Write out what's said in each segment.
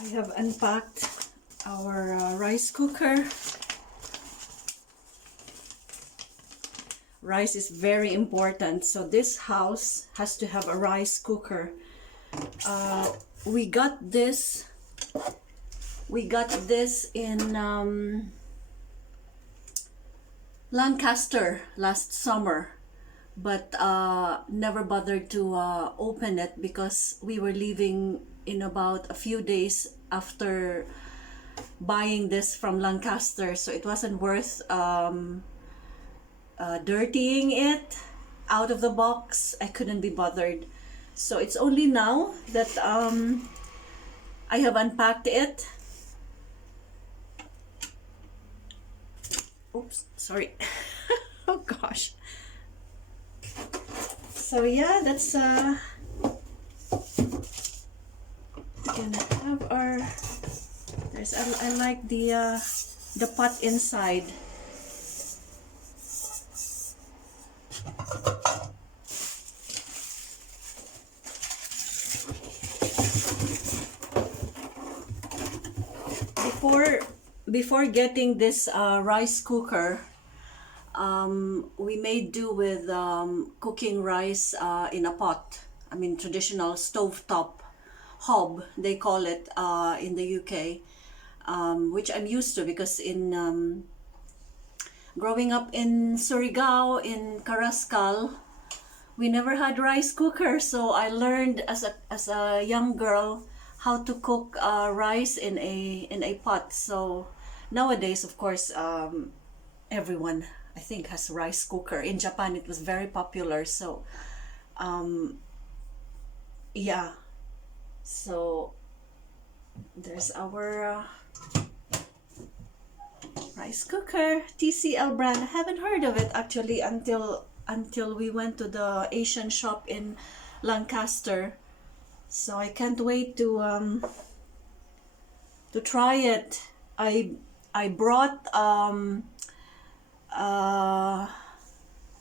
I have unpacked our rice cooker. Rice is very important, so this house has to have a rice cooker. We got this in Lancaster last summer, but never bothered to open it because we were leaving in about a few days after buying this from Lancaster, so it wasn't worth dirtying it out of the box. I couldn't be bothered, so it's only now that I have unpacked it. Oops, sorry. Oh gosh. So yeah, that's we can have our I like the pot inside. Before getting this rice cooker, we made do with cooking rice in a pot. I mean, traditional stovetop hob, they call it in the UK, which I'm used to because in growing up in Surigao, in Carrascal, we never had rice cooker, so I learned as a young girl how to cook rice in a pot. So nowadays, of course, everyone I think has rice cooker. In Japan, it was very popular. So yeah, so there's our rice cooker, TCL brand. I haven't heard of it actually until we went to the Asian shop in Lancaster. So I can't wait to try it. I brought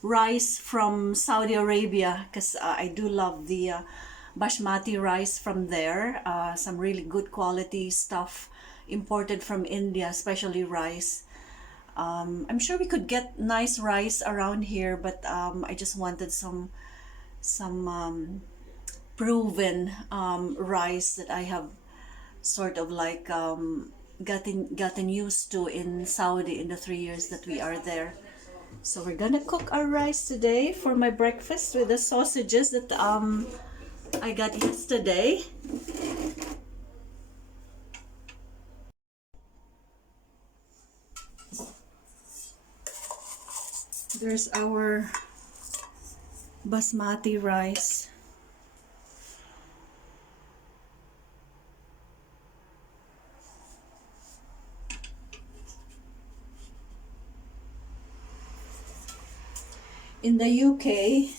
rice from Saudi Arabia because I do love the basmati rice from there. Some really good quality stuff imported from India, especially rice. I'm sure we could get nice rice around here, but I just wanted some proven rice that I have sort of like gotten used to in Saudi in the 3 years that we are there. So we're gonna cook our rice today for my breakfast with the sausages that I got yesterday. There's our basmati rice. In the UK,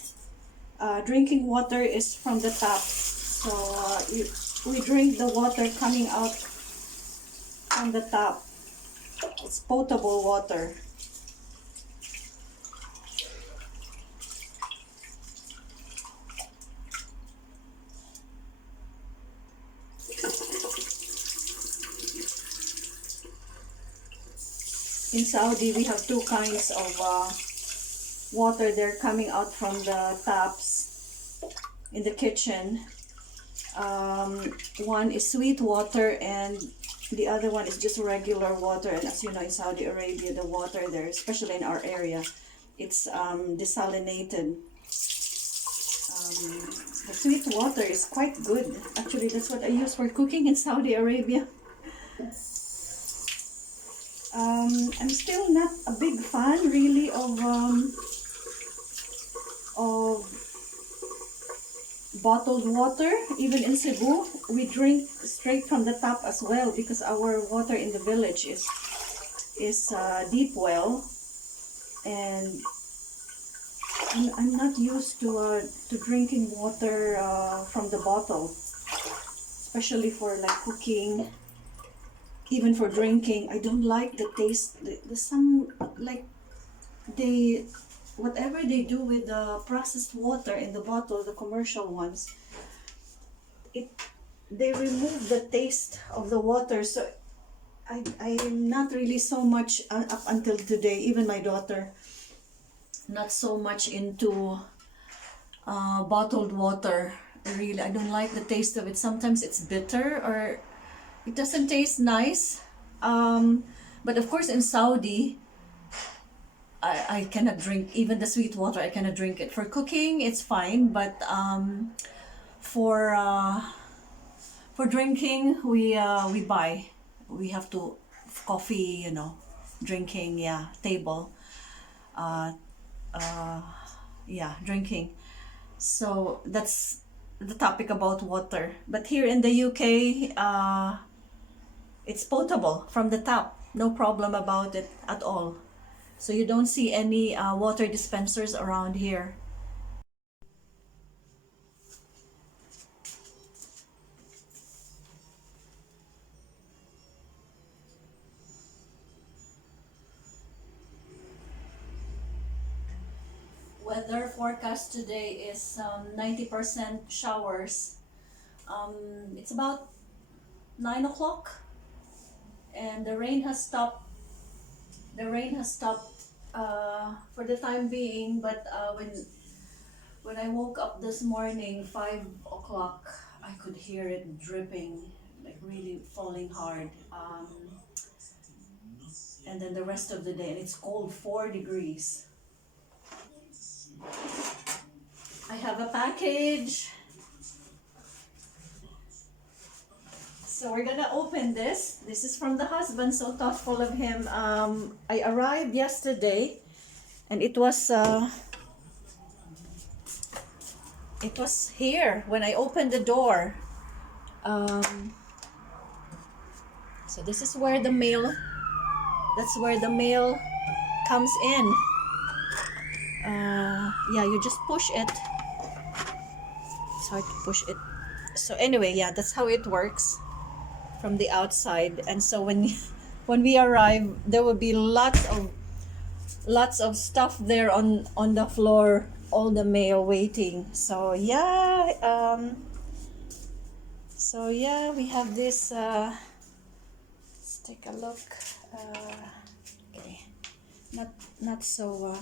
drinking water is from the tap. So we drink the water coming out from the tap. It's potable water. In Saudi, we have two kinds of water. They're coming out from the taps in the kitchen. One is sweet water and the other one is just regular water. And as you know, in Saudi Arabia, the water there, especially in our area, it's desalinated. The sweet water is quite good. Actually, that's what I use for cooking in Saudi Arabia. I'm still not a big fan really of bottled water. Even in Cebu, we drink straight from the tap as well because our water in the village is deep well, and I'm not used to drinking water from the bottle, especially for like cooking. Even for drinking, I don't like the taste. There's some like whatever they do with the processed water in the bottle, the commercial ones, they remove the taste of the water. So I'm not really so much up until today, even my daughter, not so much into bottled water. Really, I don't like the taste of it. Sometimes it's bitter or it doesn't taste nice. But of course, in Saudi, I cannot drink even the sweet water. I cannot drink it. For cooking, it's fine, but for uh, for drinking, we buy. We have to coffee, drinking, yeah, table, uh, yeah, drinking. So that's the topic about water. But here in the UK, it's potable from the tap. No problem about it at all. So you don't see any water dispensers around here. Weather forecast today is 90% showers. It's about 9 o'clock and the rain has stopped. For the time being, but when I woke up this morning, 5 o'clock, I could hear it dripping, like really falling hard. And then the rest of the day, and it's cold, 4 degrees. I have a package. So we're gonna open this. This is from the husband, so thoughtful of him. I arrived yesterday, and it was here when I opened the door. So this is where the mail. That's where the mail comes in. Yeah, you just push it. It's hard to push it. So anyway, yeah, that's how it works from the outside. And so when we arrive, there will be lots of stuff there on the floor, all the mail waiting. So yeah, we have this. Let's take a look. Okay, not so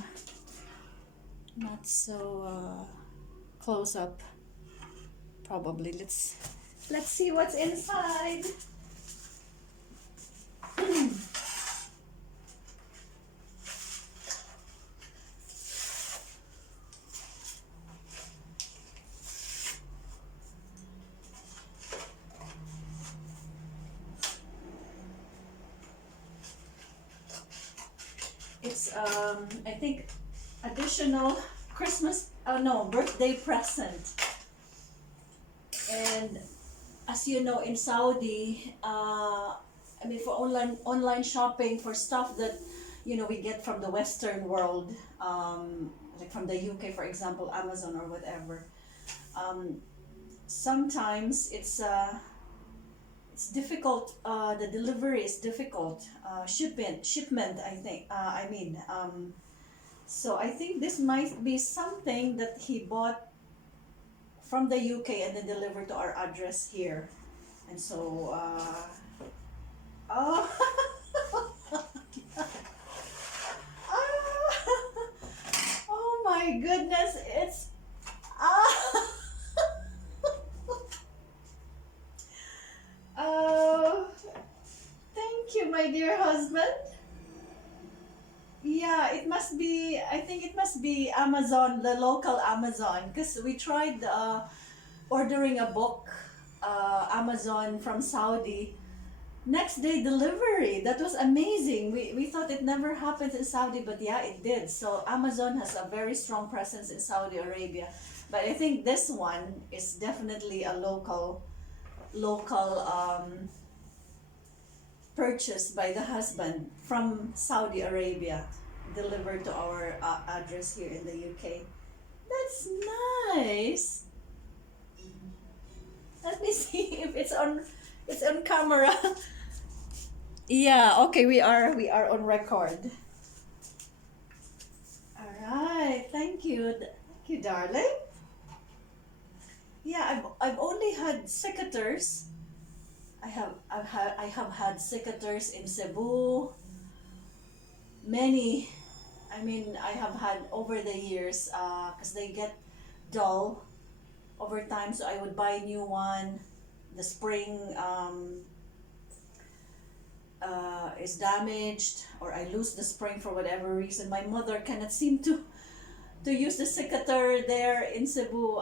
close up. Probably let's see what's inside. It's I think additional Christmas, birthday present. And as you know, in Saudi, for online shopping for stuff that we get from the Western world, like from the UK, for example, Amazon or whatever. Sometimes it's difficult. The delivery is difficult. Shipment. I think. So I think this might be something that he bought from the UK and then delivered to our address here. And so, oh, oh my goodness, it's, oh, thank you, my dear husband. Yeah, it must be, I think it must be Amazon, the local Amazon, because we tried ordering a book, Amazon from Saudi. Next day delivery. That was amazing. We thought it never happens in Saudi, but yeah, it did. So Amazon has a very strong presence in Saudi Arabia. But I think this one is definitely a local purchased by the husband from Saudi Arabia, delivered to our address here in the UK. That's nice. Let me see if it's on camera. Yeah, okay, we are on record. All right, thank you, darling. yeah, I've only had secateurs. I have had secateurs in Cebu. Many, I mean, I have had over the years, because they get dull over time. So I would buy a new one. The spring is damaged, or I lose the spring for whatever reason. My mother cannot seem to use the secateur there in Cebu.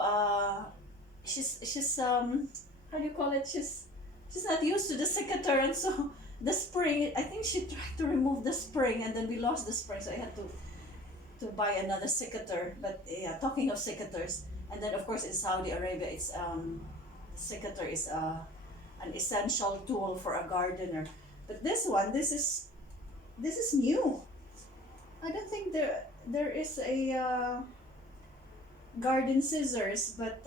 She's how do you call it? She's not used to the secateur, and so the spring. I think she tried to remove the spring, and then we lost the spring, so I had to buy another secateur. But yeah, talking of secateurs, and then of course in Saudi Arabia, it's secateur is an essential tool for a gardener. But this one, this is new. I don't think there is a garden scissors, but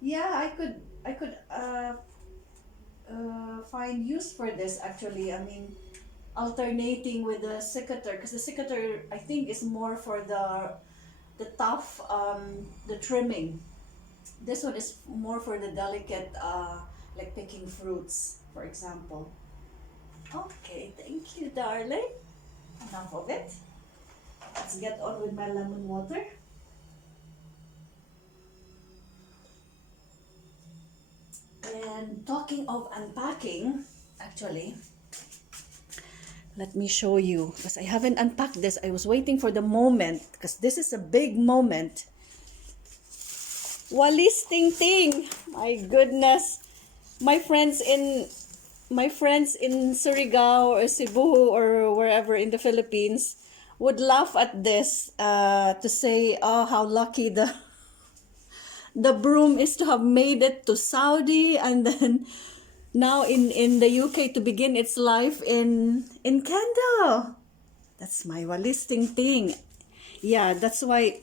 yeah, I could find use for this actually. I mean, alternating with the secateur, because the secateur I think is more for the tough the trimming. This one is more for the delicate like picking fruits, for example. Okay, thank you, darling. Enough of it. Let's get on with my lemon water. And talking of unpacking, actually, let me show you, because I haven't unpacked this. I was waiting for the moment, because this is a big moment. Walis tingting. My goodness. My friends in Surigao or Cebu or wherever in the Philippines would laugh at this, to say, oh, how lucky the broom is to have made it to Saudi, and then now in the UK to begin its life in Kendal. That's my Walis tingting. Yeah, that's why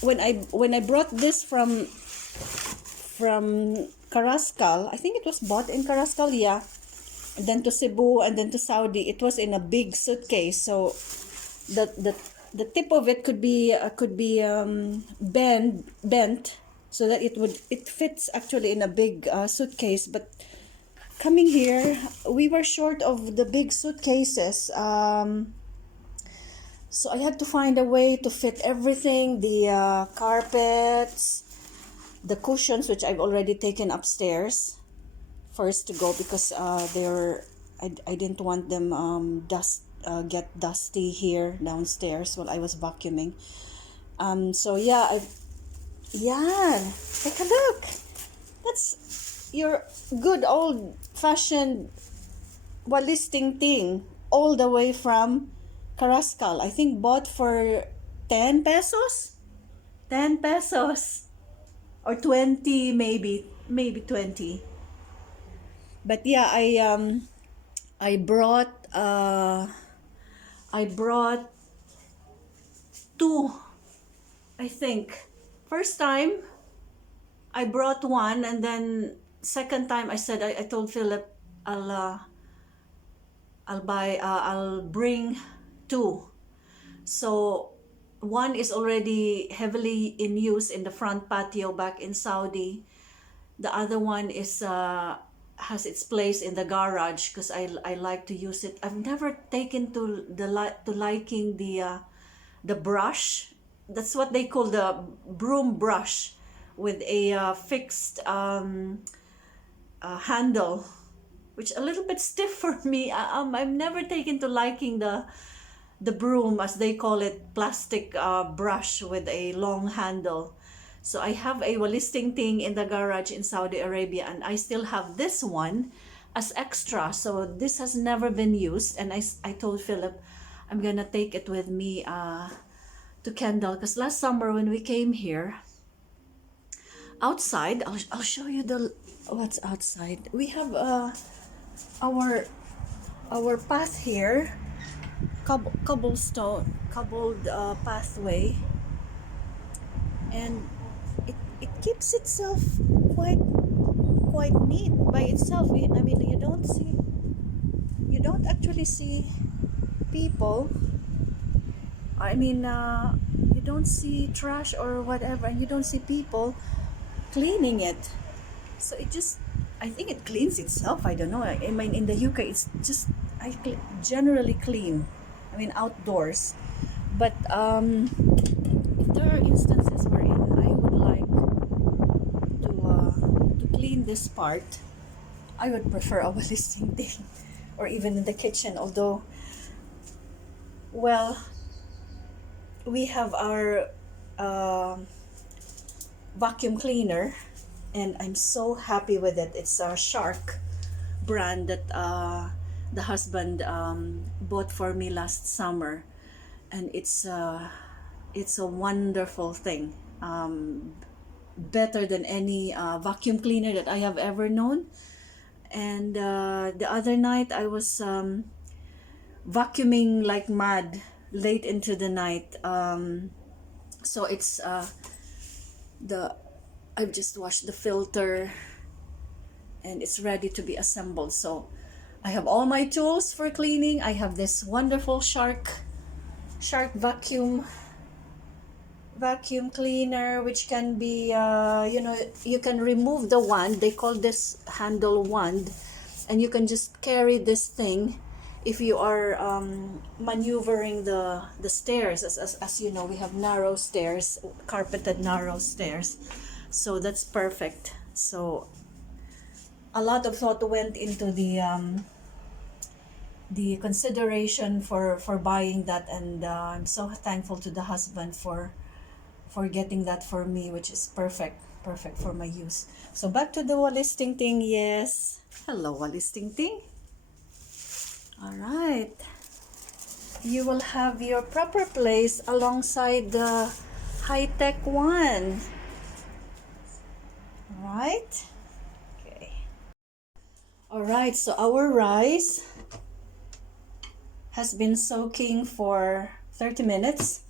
when I brought this from Carrascal, I think it was bought in Carrascal, yeah, and then to Cebu and then to Saudi, it was in a big suitcase. So the tip of it could be bent so that it fits actually in a big suitcase. But coming here, we were short of the big suitcases, so I had to find a way to fit everything, the carpets, the cushions, which I've already taken upstairs first to go, because I didn't want them get dusty here downstairs while I was vacuuming. So yeah, take a look. That's your good old fashioned Walis tingting, all the way from Carrascal. I think bought for 10 pesos? 10 pesos. Or 20, maybe 20. But yeah, I brought two, I think. First time I brought one, and then second time I said, I told Philip I'll bring two. So one is already heavily in use in the front patio back in Saudi. The other one is has its place in the garage, because I like to use it. I've never taken to liking the brush. That's what they call the broom brush, with a fixed handle, which a little bit stiff for me. I've never taken to liking the broom, as they call it, plastic brush with a long handle. So I have a Walis tingting in the garage in Saudi Arabia, and I still have this one as extra. So this has never been used, and I told Philip I'm gonna take it with me to Kendal, because last summer when we came here, outside, I'll show you what's outside. We have our path here, cobbled pathway, and it keeps itself quite neat by itself. I mean, you don't actually see people. I mean, you don't see trash or whatever, and you don't see people cleaning it. So it just, I think it cleans itself. I don't know. I mean, in the UK, it's just generally clean. I mean, outdoors. But if there are instances wherein I would like to clean this part, I would prefer a Walis tingting, or even in the kitchen. Although, well, we have our vacuum cleaner, and I'm so happy with it. It's a Shark brand that the husband bought for me last summer, and it's a wonderful thing. Better than any vacuum cleaner that I have ever known. And the other night I was vacuuming like mad late into the night. So it's I've just washed the filter and it's ready to be assembled. So I have all my tools for cleaning. I have this wonderful Shark vacuum cleaner, which can be you can remove the wand. They call this handle wand, and you can just carry this thing if you are maneuvering the stairs. As you know, we have narrow stairs, carpeted narrow stairs, so that's perfect. So a lot of thought went into the consideration for buying that, and I'm so thankful to the husband for getting that for me, which is perfect for my use. So back to the Walis tingting. Yes, hello Walis tingting. All right, you will have your proper place alongside the high-tech one. All right, okay. All right, so our rice has been soaking for 30 minutes,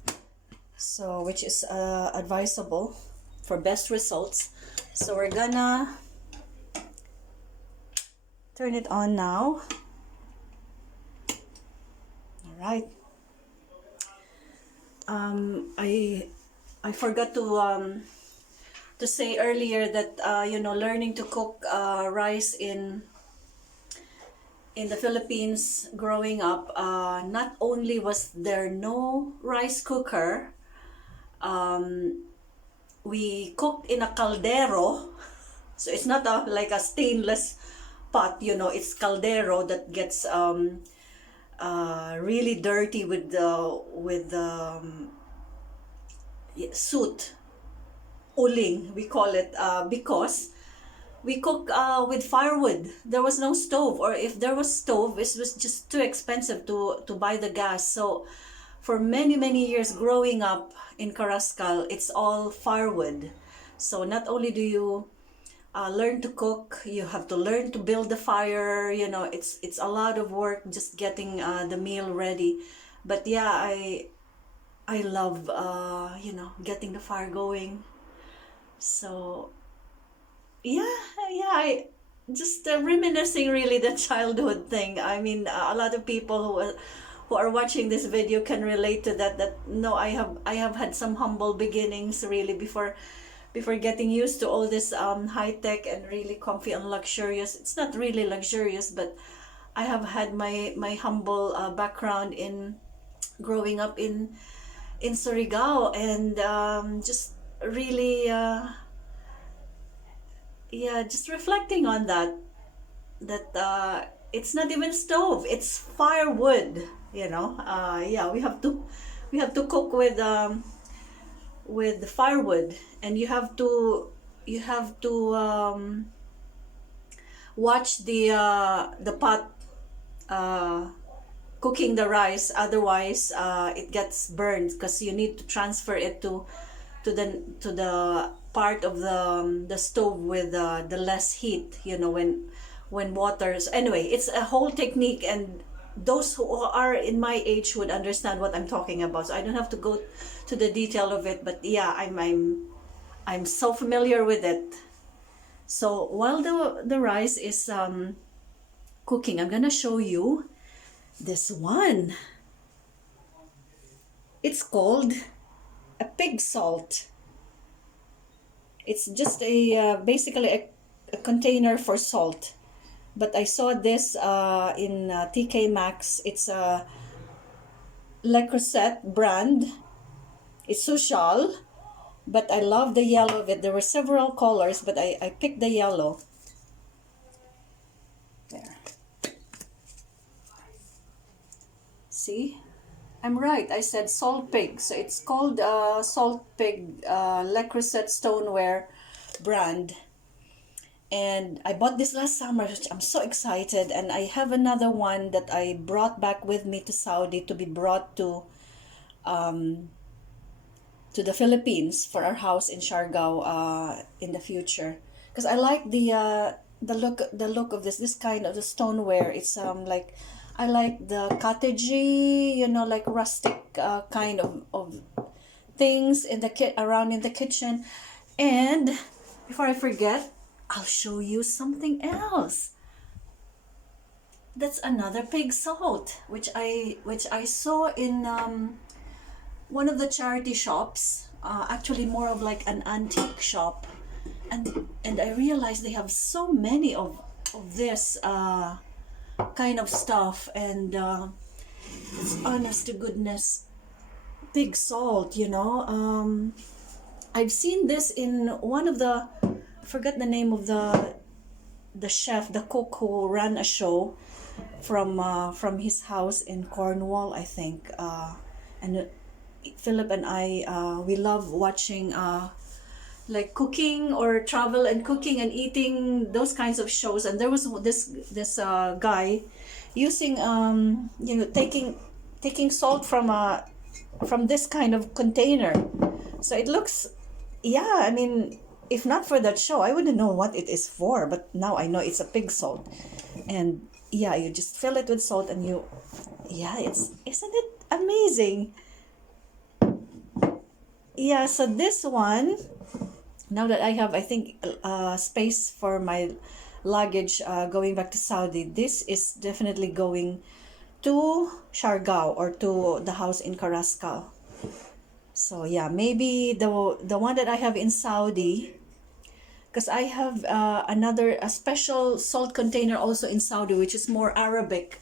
so which is advisable for best results. So we're gonna turn it on now. All right. I forgot to say earlier that learning to cook rice in the Philippines growing up, not only was there no rice cooker, we cooked in a caldero. So it's not like a stainless pot, it's caldero that gets really dirty with the soot, uling we call it, because we cook with firewood. There was no stove, or if there was stove, it was just too expensive to buy the gas. So for many years growing up in Carrascal, it's all firewood. So not only do you learn to cook, you have to learn to build the fire. It's a lot of work just getting the meal ready. But yeah, I love getting the fire going. So I just reminiscing really the childhood thing. I mean, a lot of people who are watching this video can relate to that. No, I have had some humble beginnings really before getting used to all this high tech and really comfy and luxurious. It's not really luxurious, but I have had my humble background in growing up in Surigao, and just really just reflecting on that it's not even stove, it's firewood. We have to cook with the firewood, and you have to watch the pot cooking the rice, otherwise it gets burned, because you need to transfer it to the part of the stove with the less heat, when water. So anyway, it's a whole technique, and those who are in my age would understand what I'm talking about, so I don't have to go to the detail of it. But yeah, I'm so familiar with it. So while the rice is cooking, I'm gonna show you this one. It's called a pig salt. It's just a basically a container for salt. But I saw this in TK Maxx. It's a Le Creuset brand. It's social, but I love the yellow of it. There were several colors, but I picked the yellow. There. See? I'm right. I said salt pig. So it's called salt pig Le Creuset stoneware brand. And I bought this last summer, which I'm so excited. And I have another one that I brought back with me to Saudi to be brought to the Philippines for our house in Surigao in the future. Because I like the look of this kind of the stoneware. It's like I like the cottagey, you know, like rustic kind of things in the around in the kitchen. And before I forget, I'll show you something else. That's another pig salt, which I saw in one of the charity shops. Actually, more of like an antique shop, and I realized they have so many of this kind of stuff, and it's honest to goodness pig salt. You know, I've seen this in one of the, I forgot the name of the chef, the cook who ran a show from his house in Cornwall, I think. And Philip and I, we love watching like cooking or travel and cooking and eating, those kinds of shows. And there was this guy using you know, taking salt from this kind of container. So it looks, yeah, I mean, if not for that show, I wouldn't know what it is for, but now I know it's a pig salt. And yeah, you just fill it with salt and you, yeah, isn't it amazing? Yeah, so this one, now that I have, I think, space for my luggage going back to Saudi, this is definitely going to Surigao or to the house in Carrascal. So yeah, maybe the one that I have in Saudi, because I have a special salt container also in Saudi, which is more Arabic.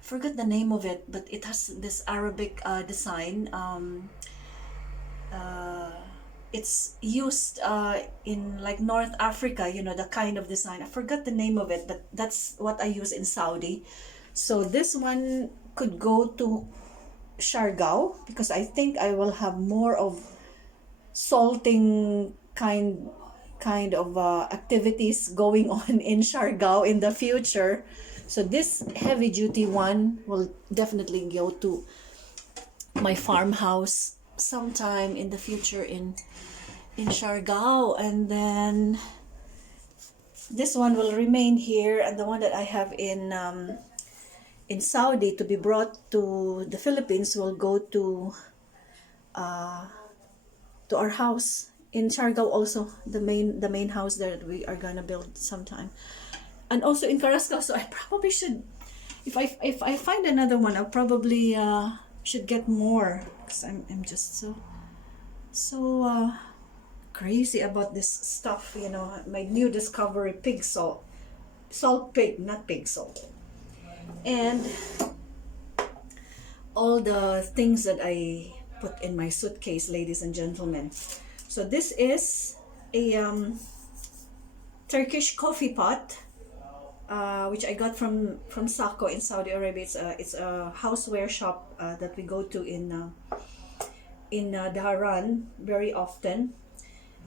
Forget the name of it, but it has this Arabic design. It's used in like North Africa, you know, the kind of design. I forgot the name of it, but that's what I use in Saudi. So this one could go to Surigao because I think I will have more of salting kind of activities going on in Surigao in the future. So this heavy duty one will definitely go to my farmhouse sometime in the future in Surigao, and then this one will remain here, and the one that I have in Saudi to be brought to the Philippines will go to our house in Surigao, also the main house there that we are gonna build sometime, and also in Carrascal. So I probably should, if I find another one, I'll probably should get more, because I'm just so crazy about this stuff, you know. My new discovery, pig salt pig, not pig salt, and all the things that I put in my suitcase, ladies and gentlemen. So this is a Turkish coffee pot, which I got from Sako in Saudi Arabia. It's a houseware shop that we go to in Dhahran very often,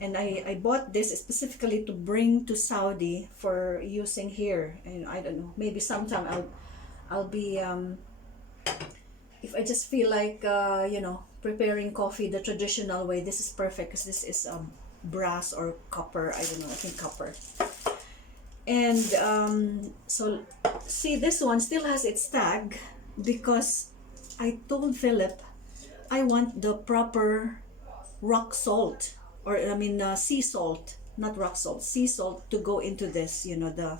and I bought this specifically to bring to Saudi for using here. And I don't know, maybe sometime I'll be if I just feel like you know, preparing coffee the traditional way. This is perfect because this is brass or copper, I don't know, I think copper. And so see, this one still has its tag because I told Philip I want the proper rock salt, or I mean sea salt, not rock salt, sea salt to go into this, you know, the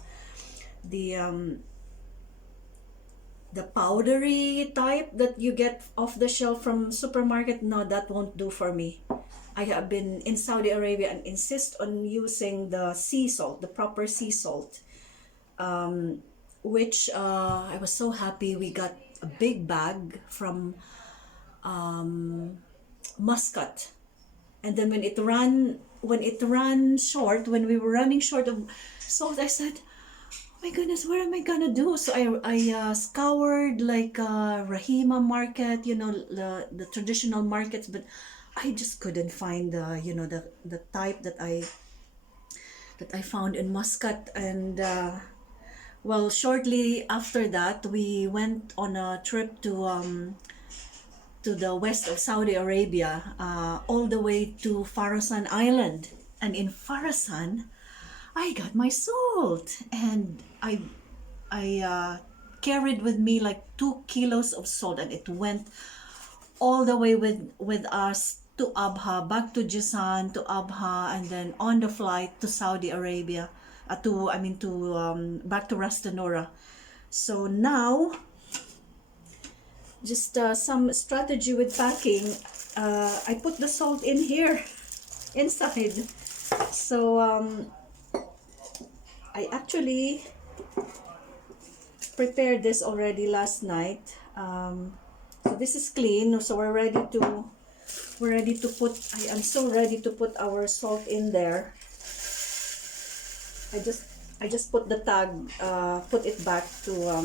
the powdery type that you get off the shelf from supermarket, no, that won't do for me. I have been in Saudi Arabia and insist on using the sea salt, the proper sea salt, which I was so happy we got a big bag from Muscat. And then when we were running short of salt, I said, "Oh my goodness, what am I gonna do?" So I scoured like Rahima market, the traditional markets, but I just couldn't find the type that I found in Muscat. And well, shortly after that, we went on a trip to the west of Saudi Arabia, all the way to Farasan Island. And in Farasan, I got my salt, and I carried with me like 2 kilos of salt, and it went all the way with us to Abha, back to Jisan, to Abha, and then on the flight to Saudi Arabia, back to Rastanura. So now, just some strategy with packing. I put the salt in here, inside. So I actually prepared this already last night. So this is clean. So we're ready to put. I am so ready to put our salt in there. I just put the tag, put it back to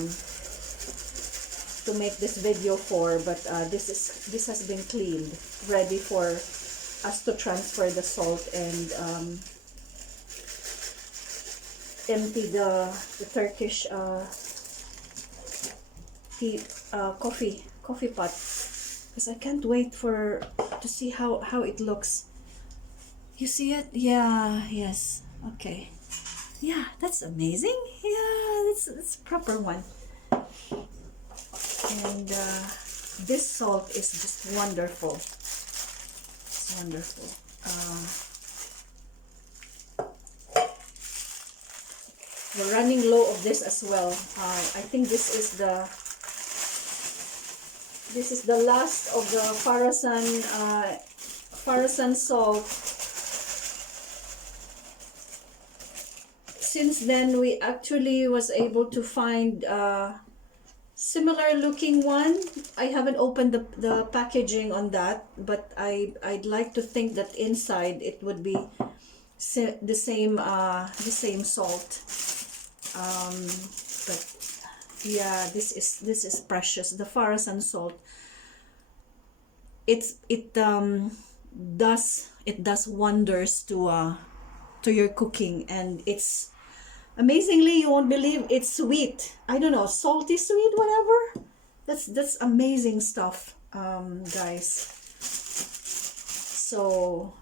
make this video for, but this has been cleaned, ready for us to transfer the salt and empty the Turkish coffee pot, because I can't wait to see how it looks. You see it? Yeah, yes. Okay. Yeah, that's amazing. Yeah, it's a proper one. And this salt is just wonderful. It's wonderful. We're running low of this as well. I think this is the last of the Farasan salt. Since then, we actually was able to find similar looking one. I haven't opened the packaging on that, but I'd like to think that inside it would be the same salt. But yeah, this is precious. The Farasan salt. It does wonders to your cooking, and it's amazingly, you won't believe, it's sweet. I don't know, salty sweet, whatever. That's amazing stuff, guys. So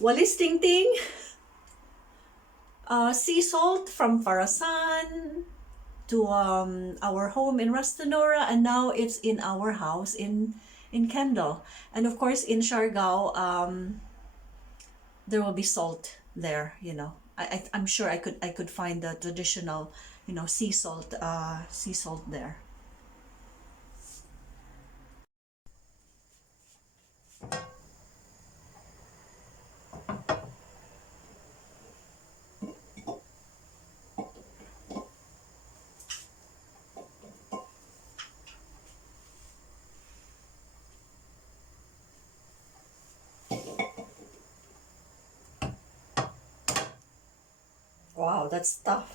Walis tingting, sea salt from Farasan to our home in Rastanora, and now it's in our house in Kendal, and of course in Surigao. There will be salt there. I'm sure I could find the traditional, sea salt there. Wow, that's tough.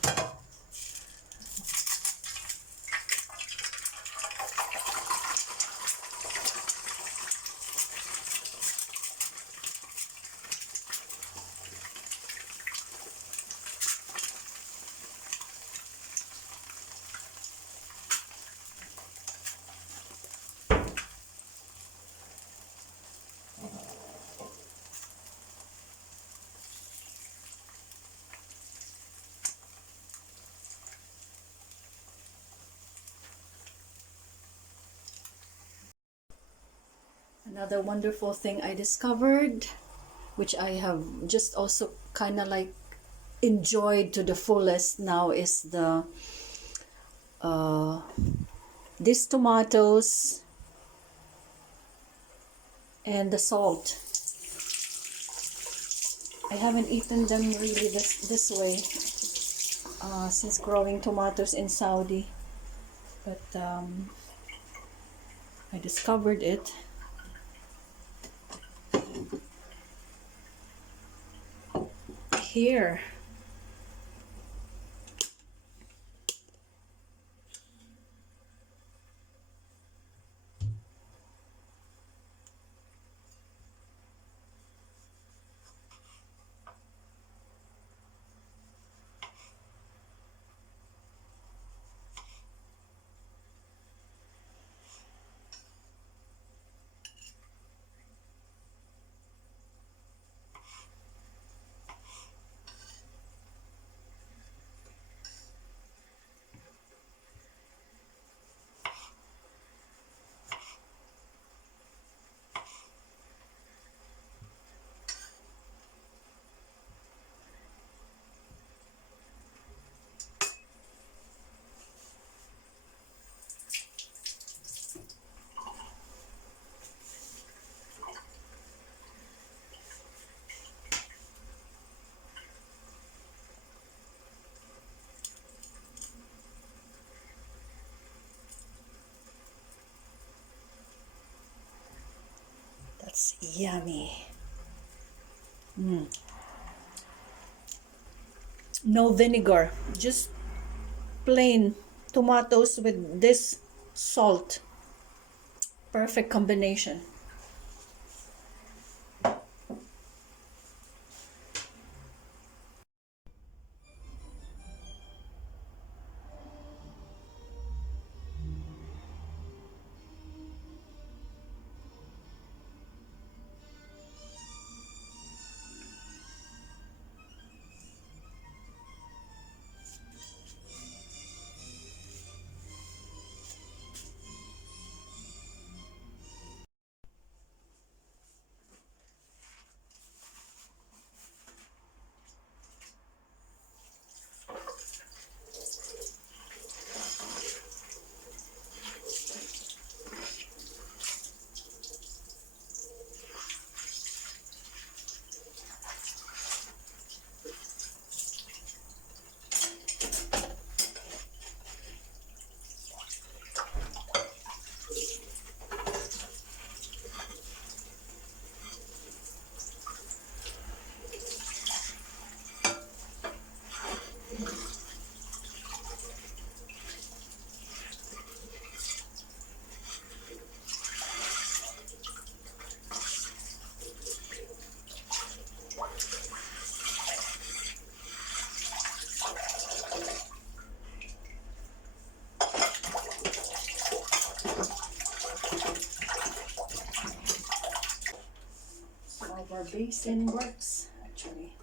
Another wonderful thing I discovered, which I have just also kind of like enjoyed to the fullest now, is the these tomatoes and the salt. I haven't eaten them really this way since growing tomatoes in Saudi, but I discovered it. Here. That's yummy. No vinegar, just plain tomatoes with this salt. Perfect combination. Our basin works actually.